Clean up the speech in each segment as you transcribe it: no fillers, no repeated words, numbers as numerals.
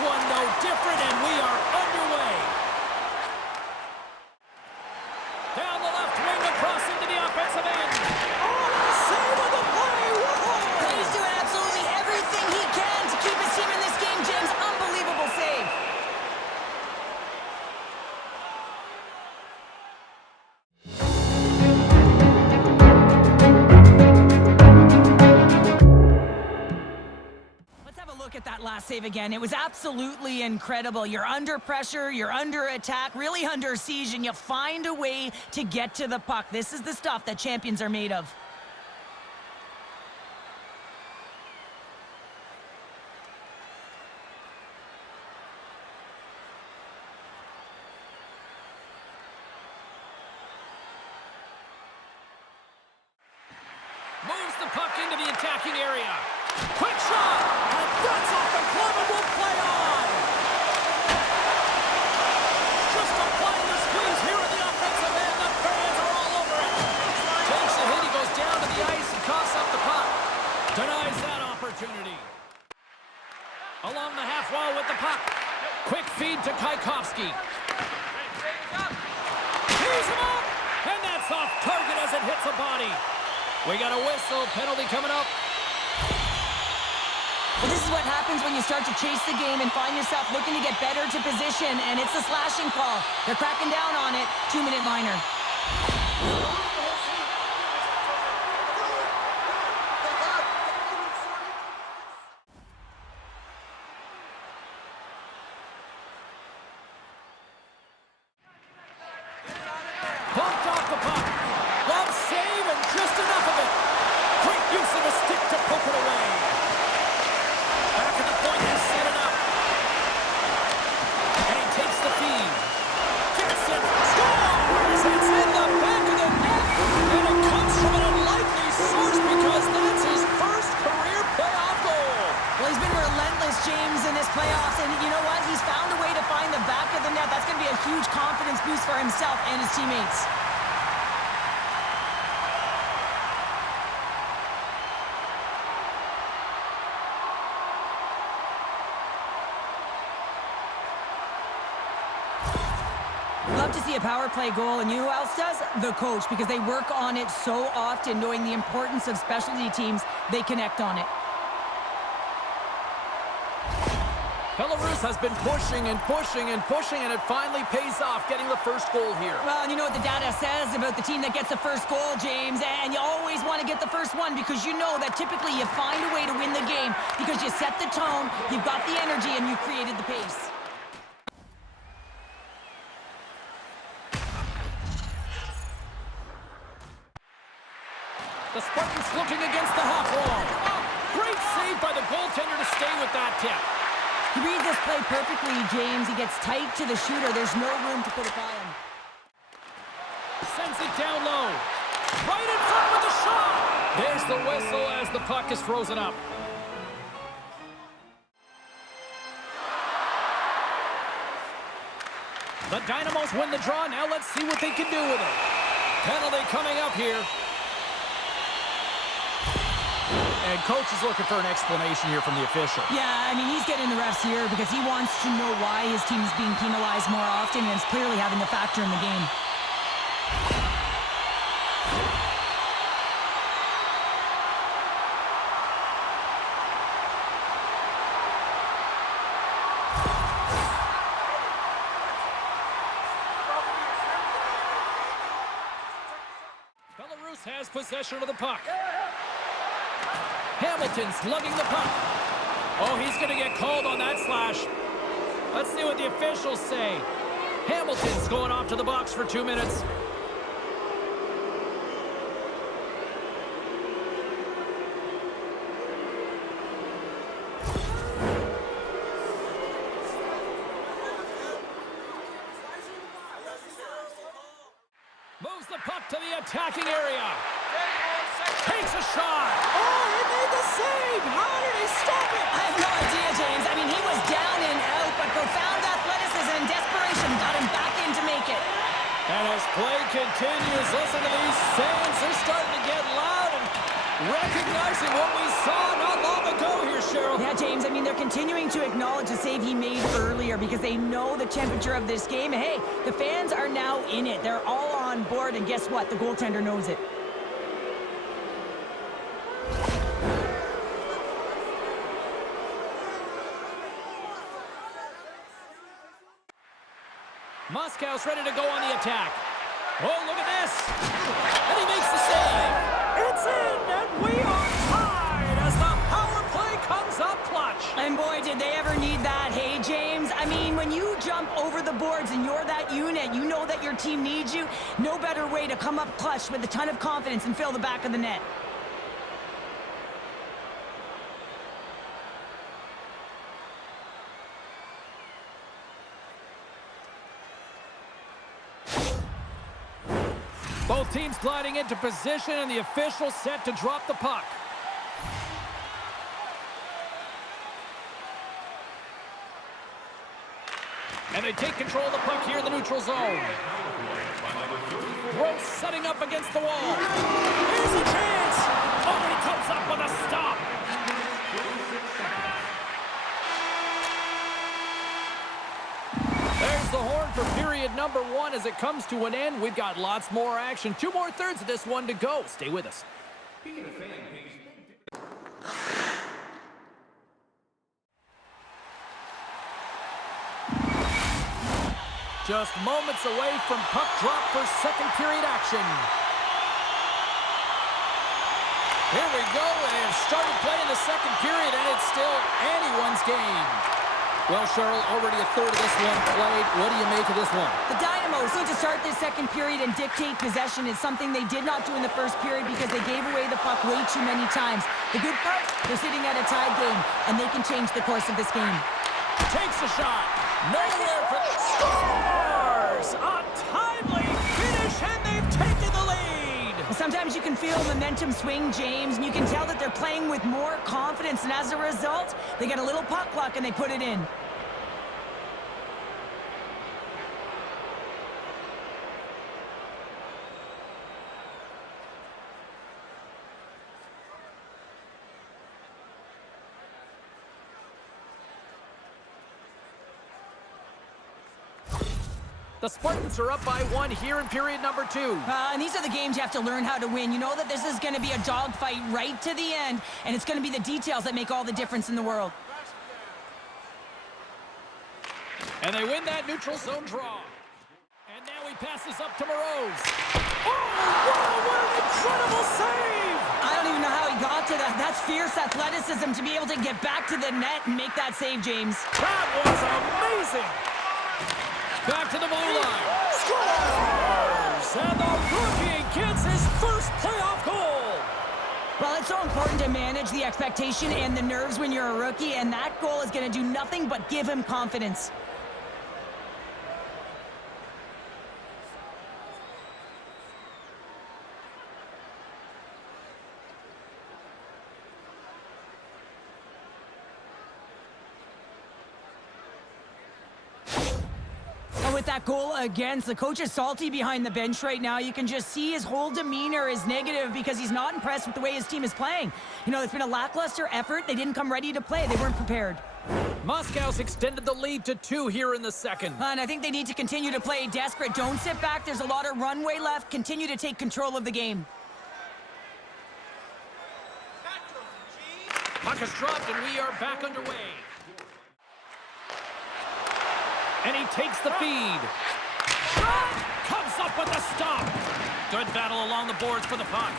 one no different, and we are underway. Down the left wing, across into the offensive end. Oh, the save of the play! Whoa! He's doing absolutely everything he can to keep his team in this game, James. Unbelievable save. Look at that last save again. It was absolutely incredible. You're under pressure, you're under attack, really under siege, and you find a way to get to the puck. This is the stuff that champions are made of. Moves the puck into the attacking area. Quick shot! And that's off the glove and will play on! Just applying the squeeze here in the offensive end. The fans are all over it. Takes a hit. He goes down to the ice and coughs up the puck. Denies that opportunity. Along the half wall with the puck. Quick feed to Kaikowski. Tees him up! And that's off target as it hits a body. We got a whistle. Penalty coming up. Well, this is what happens when you start to chase the game and find yourself looking to get better to position, and it's a slashing call. They're cracking down on it. 2-minute minor. Bumped off the puck. Glove save and just enough of it. Great use of the stick to poke it away. Back at the point, they set it up. And he takes the feed. Gets it. Scores! It's in the back of the net. And it comes from an unlikely source because that's his first career playoff goal. Well, he's been relentless, James, in this playoffs, and you know what? He's found a way to find the back of the net. That's going to be a huge confidence boost for himself and his teammates. Love to see a power play goal, and you know who else does? The coach, because they work on it so often, knowing the importance of specialty teams. They connect on it. Belarus has been pushing and pushing and pushing, and it finally pays off getting the first goal here. Well, and you know what the data says about the team that gets the first goal, James, and you always want to get the first one because you know that typically you find a way to win the game because you set the tone, you've got the energy, and you created the pace. The Spartans looking against the half wall. Great save by the goaltender to stay with that tip. He reads this play perfectly, James. He gets tight to the shooter. There's no room to put it by him. Sends it down low. Right in front with the shot. There's the whistle as the puck is frozen up. The Dynamos win the draw. Now let's see what they can do with it. Penalty coming up here. And coach is looking for an explanation here from the official. Yeah, I mean, he's getting the refs here because he wants to know why his team is being penalized more often, and it's clearly having a factor in the game. Belarus has possession of the puck. Hamilton's lugging the puck. Oh, he's going to get called on that slash. Let's see what the officials say. Hamilton's going off to the box for 2 minutes. Moves the puck to the attacking area. Takes a shot. Oh, he made the save! How did he stop it? I have no idea, James. I mean, he was down and out, but profound athleticism and desperation got him back in to make it. And as play continues, listen to these fans. They're starting to get loud and recognizing what we saw not long ago here, Cheryl. Yeah, Yeah, James, I mean, they're continuing to acknowledge the save he made earlier because they know the temperature of this game. Hey, the fans are now in it. They're all on board, and guess what? The goaltender knows it. Moscow's ready to go on the attack. Oh, look at this. And he makes the save. It's in, and we are tied as the power play comes up clutch. And boy, did they ever need that. Hey, James, I mean, when you jump over the boards and you're that unit, you know that your team needs you. No better way to come up clutch with a ton of confidence and fill the back of the net. Both teams gliding into position, and the official set to drop the puck. And they take control of the puck here in the neutral zone. Gross setting up against the wall. Here's a chance. Oh, he comes up with a stop. There's the horn for period number 1 as it comes to an end. We've got lots more action. 2 more thirds of this one to go. Stay with us. Just moments away from puck drop for second period action. Here we go, and they have started playing the second period, and it's still anyone's game. Well, Cheryl, already a third of this one played. What do you make of this one? The Dynamos need to start this second period and dictate possession. It's something they did not do in the first period because they gave away the puck way too many times. The good part, they're sitting at a tied game, and they can change the course of this game. Takes a shot. Nowhere for scores! A timely finish, and they've taken the lead. Sometimes you can feel momentum swing, James, and you can tell that they're playing with more confidence, and as a result, they get a little puck luck and they put it in. The Spartans are up by 1 here in period number 2. And these are the games you have to learn how to win. You know that this is going to be a dogfight right to the end, and it's going to be the details that make all the difference in the world. And they win that neutral zone draw. And now he passes up to Moroz. Oh, wow, what an incredible save! I don't even know how he got to that. That's fierce athleticism to be able to get back to the net and make that save, James. That was amazing! Back to the blue line. Scores! And the rookie gets his first playoff goal. Well, it's so important to manage the expectation and the nerves when you're a rookie, and that goal is going to do nothing but give him confidence. With that goal against, the coach is salty behind the bench right now. You can just see his whole demeanor is negative because he's not impressed with the way his team is playing. You know, it's been a lackluster effort. They didn't come ready to play. They weren't prepared. Moscow's extended the lead to 2 here in the second. And I think they need to continue to play desperate. Don't sit back. There's a lot of runway left. Continue to take control of the game. Puck is dropped, and we are back underway. And he takes the feed. Shot! Comes up with the stop. Good battle along the boards for the puck.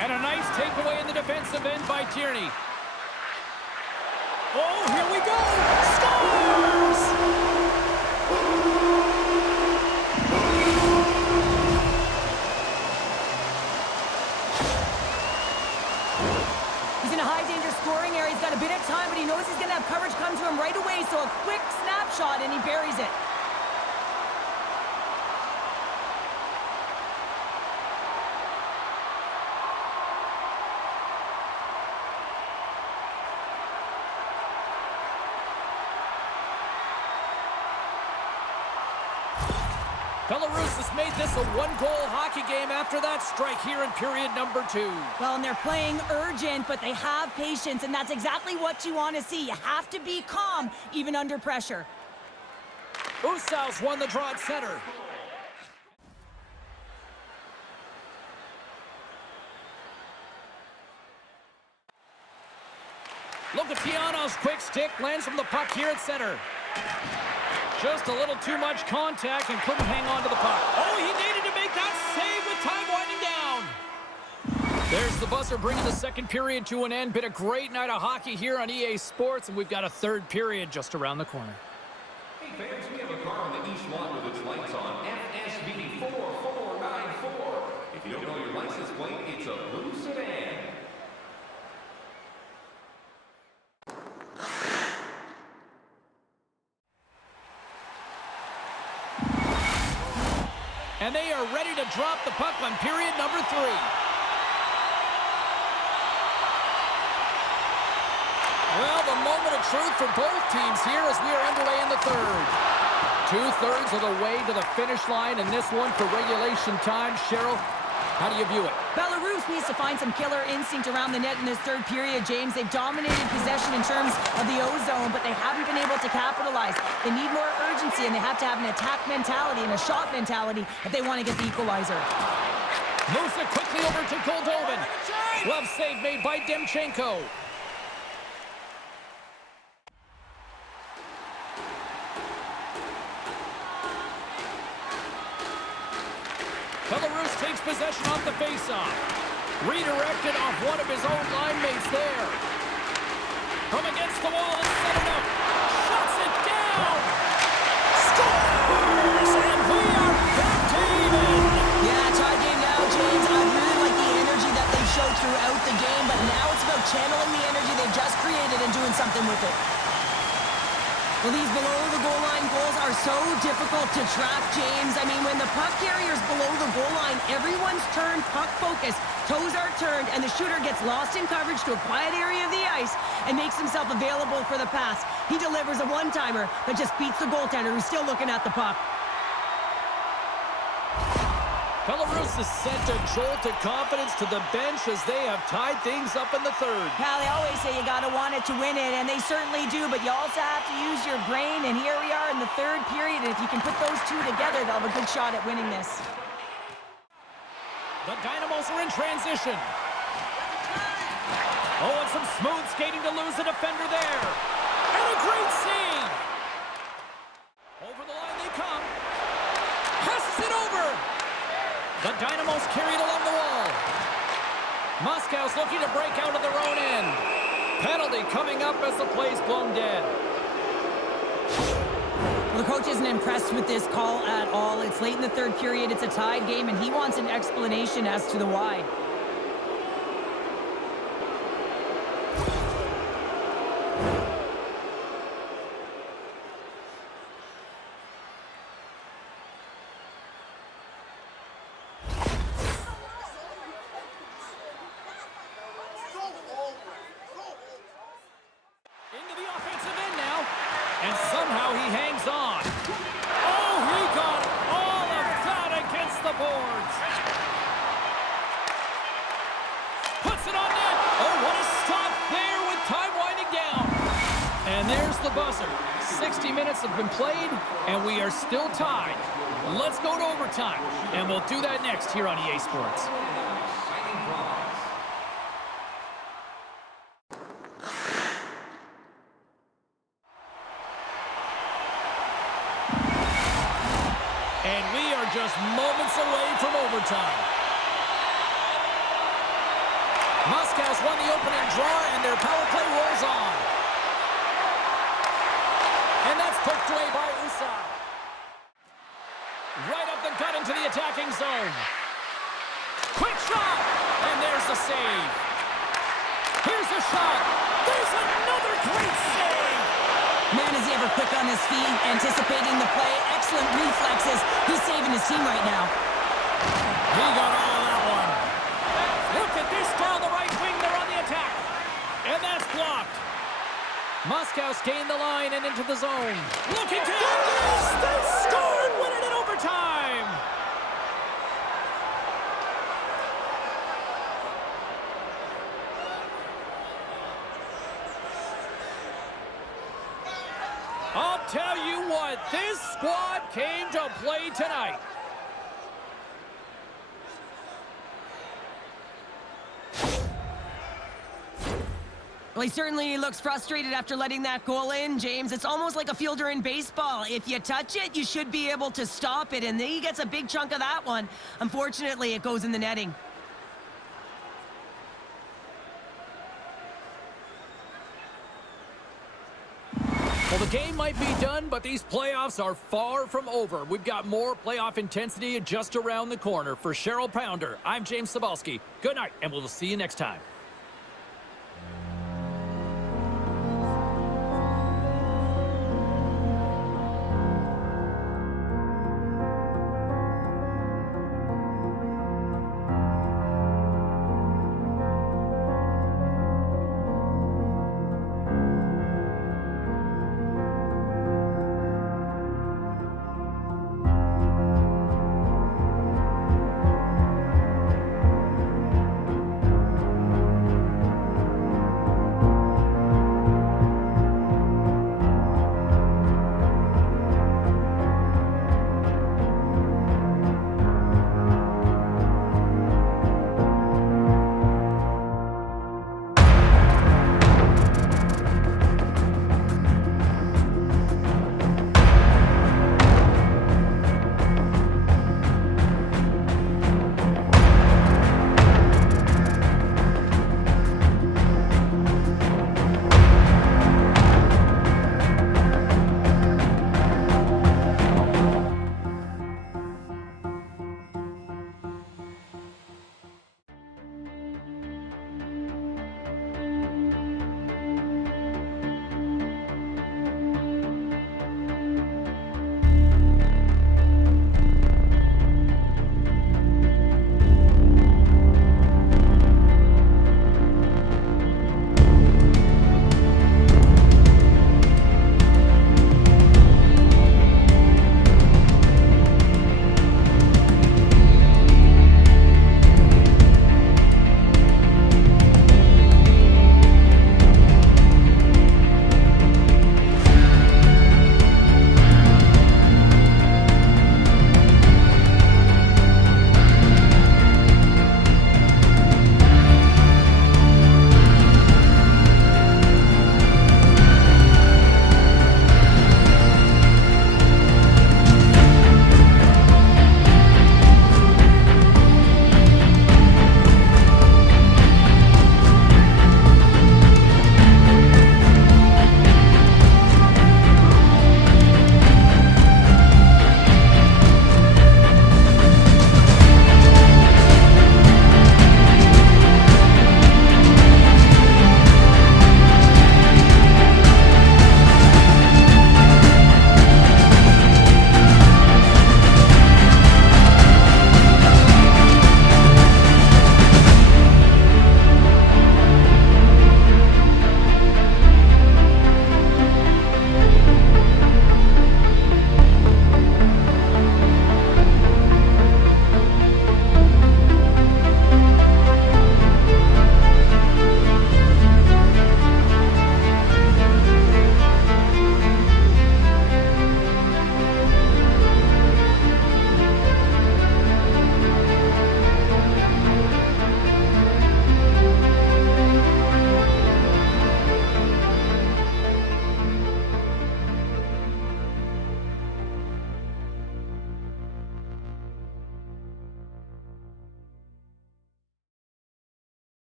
And a nice takeaway in the defensive end by Tierney. Oh, here we go! Scores! He's in a high-danger scoring area. He's got a bit of time, but he knows he's going to have coverage come to him right away, so a quick snapshot, and he buries it. Belarus has made this a one-goal hockey game after that strike here in period number 2. Well, and they're playing urgent, but they have patience, and that's exactly what you want to see. You have to be calm, even under pressure. Usau's won the draw at center. Lukatiano's quick stick lands from the puck here at center. Just a little too much contact and couldn't hang on to the puck. Oh, he needed to make that save with time winding down. There's the buzzer bringing the second period to an end. Been a great night of hockey here on EA Sports, and we've got a third period just around the corner. Hey fans, we have a car on the east lot with its lights on. FSV 4494. If you don't know your license plate, it's a blue sedan. And they are ready to drop the puck on period number 3. Well, the moment of truth for both teams here as we are underway in the third. 2/3 of the way to the finish line, and this one for regulation time. Cheryl, how do you view it? Belarus needs to find some killer instinct around the net in this third period, James. They've dominated possession in terms of the O-zone, but they haven't been able to capitalize. They need more urgency, and they have to have an attack mentality and a shot mentality if they want to get the equalizer. Moves it quickly over to Goldobin. Glove save made by Demchenko. Belarus takes possession off the faceoff. Redirected off one of his own line mates there. From against the wall and set it up. Shuts it down. Scores! And we are back to even. Yeah, tie game now, James. I really like the energy that they've showed throughout the game, but now it's about channeling the energy they've just created and doing something with it. Well, these below-the-goal line goals are so difficult to track, James. I mean, when the puck carrier's below the goal line, everyone's turned puck focused, toes are turned, and the shooter gets lost in coverage to a quiet area of the ice and makes himself available for the pass. He delivers a one-timer that just beats the goaltender who's still looking at the puck. Belarus has sent a jolt of confidence to the bench as they have tied things up in the third. Now, they always say you got to want it to win it, and they certainly do, but you also have to use your brain, and here we are in the third period, and if you can put those two together, they'll have a good shot at winning this. The Dynamos are in transition. Oh, and some smooth skating to lose a defender there. And a great save. Over the line they come. Passes it over. The Dynamos carried along the wall. Moscow's looking to break out of their own end. Penalty coming up as the play's blown dead. Well, the coach isn't impressed with this call at all. It's late in the third period. It's a tied game, and he wants an explanation as to the why. And somehow he hangs on. Oh, he got all of that against the boards. Puts it on net. Oh, what a stop there with time winding down. And there's the buzzer. 60 minutes have been played, and we are still tied. Let's go to overtime, and we'll do that next here on EA Sports. And we are just moments away from overtime. Moscow's won the opening draw, and their power play rolls on. And that's poked away by Usau. Right up the gut into the attacking zone. Quick shot! And there's the save. Here's a shot. There's another great save. Man, is he ever quick on his feet, anticipating the play. Excellent reflexes. He's saving his team right now. He got all of that one. Look at this down the right wing. They're on the attack. And that's blocked. Moscow's gained the line and into the zone. Looking to... They scored! Win it in overtime! overtime. I'll tell you what, this squad came to play tonight. Well, he certainly looks frustrated after letting that goal in, James. It's almost like a fielder in baseball. If you touch it, you should be able to stop it, and he gets a big chunk of that one. Unfortunately, it goes in the netting. Well, the game might be done, but these playoffs are far from over. We've got more playoff intensity just around the corner. For Cheryl Pounder, I'm James Cebulski. Good night, and we'll see you next time.